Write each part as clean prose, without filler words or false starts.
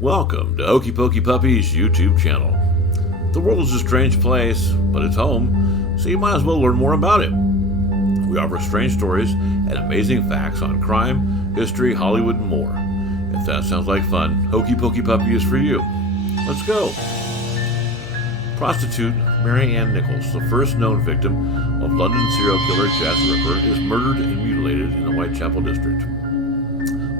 Welcome to Hokey Pokey Puppy's YouTube channel. The world is a strange place, but it's home, so you might as well learn more about it. We offer strange stories and amazing facts on crime, history, Hollywood, and more. If that sounds like fun, Hokey Pokey Puppy is for you. Let's go! Prostitute Mary Ann Nichols, the first known victim of London serial killer Jack the Ripper, is murdered and mutilated in the Whitechapel district.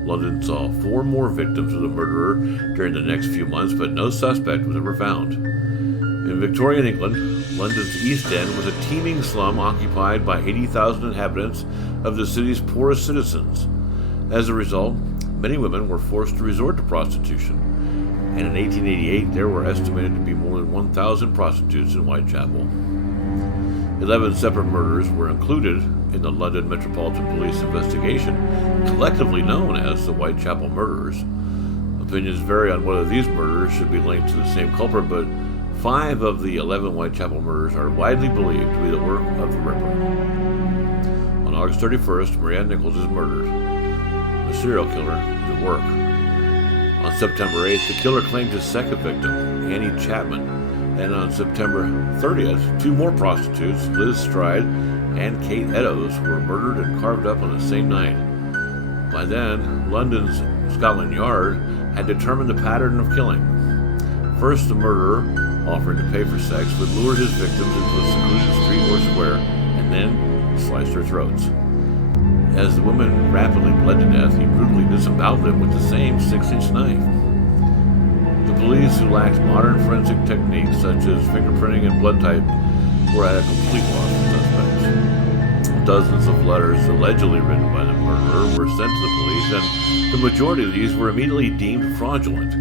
London saw 4 more victims of the murderer during the next few months, but no suspect was ever found. In Victorian England, London's East End was a teeming slum occupied by 80,000 inhabitants of the city's poorest citizens. As a result, many women were forced to resort to prostitution, and in 1888 there were estimated to be more than 1,000 prostitutes in Whitechapel. 11 separate murders were included in the London Metropolitan Police investigation, collectively known as the Whitechapel Murders. Opinions vary on whether these murders should be linked to the same culprit, but 5 of the 11 Whitechapel murders are widely believed to be the work of the Ripper. On August 31st, Mary Ann Nichols is murdered. The serial killer is at work. On September 8th, the killer claimed his second victim, Annie Chapman, and on September 30th, 2 more prostitutes, Liz Stride and Kate Eddowes, were murdered and carved up on the same night. By then, London's Scotland Yard had determined the pattern of killing. First, the murderer, offering to pay for sex, would lure his victims into a secluded street or square and then slice their throats. As the women rapidly bled to death, he brutally disemboweled them with the same 6-inch knife. The police, who lacked modern forensic techniques such as fingerprinting and blood type, were at a complete loss for suspects. Dozens of letters allegedly written by the murderer were sent to the police, and the majority of these were immediately deemed fraudulent.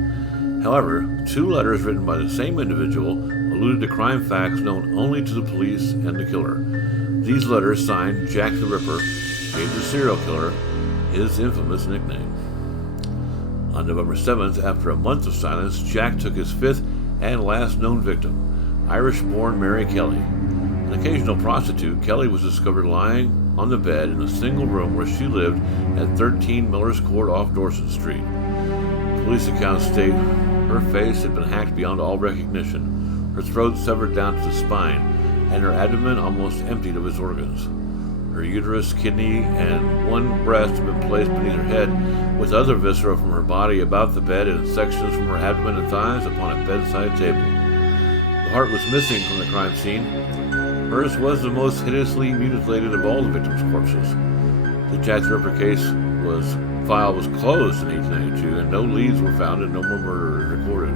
However, 2 letters written by the same individual alluded to crime facts known only to the police and the killer. These letters, signed Jack the Ripper, gave the serial killer his infamous nickname. On November 7th, after a month of silence, Jack took his 5th and last known victim, Irish-born Mary Kelly. An occasional prostitute, Kelly was discovered lying on the bed in a single room where she lived at 13 Miller's Court off Dorset Street. Police accounts state her face had been hacked beyond all recognition, her throat severed down to the spine, and her abdomen almost emptied of its organs. Her uterus, kidney, and one breast had been placed beneath her head, with other viscera from her body about the bed and sections from her abdomen and thighs upon a bedside table. The heart was missing from the crime scene. Hers was the most hideously mutilated of all the victims' corpses. The Jack the Ripper file was closed in 1892, and no leads were found and no more murderers recorded.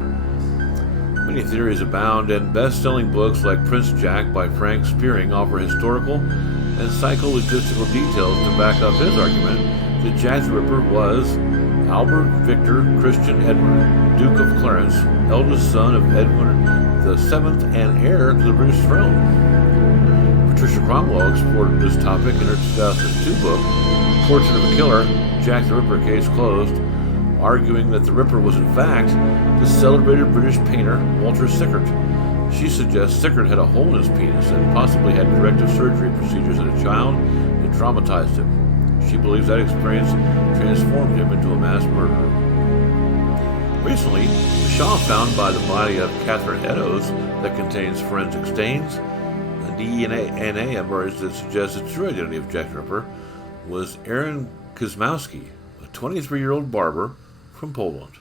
Many theories abound, and best-selling books like Prince Jack by Frank Spearing offer historical and psychologistical details to back up his argument that Jack the Ripper was Albert Victor Christian Edward, Duke of Clarence, eldest son of Edward VII and heir to the British throne. Patricia Cromwell explored this topic in her 2002 book, Portrait of a Killer, Jack the Ripper Case Closed, arguing that the Ripper was in fact the celebrated British painter Walter Sickert. She suggests Sickert had a hole in his penis and possibly had corrective surgery procedures as a child that traumatized him. She believes that experience transformed him into a mass murderer. Recently, the Shaw found by the body of Catherine Eddowes that contains forensic stains. A DNA emerged that suggests the true identity of Jack the Ripper was Aaron Kosmowski, a 23-year-old barber from Poland.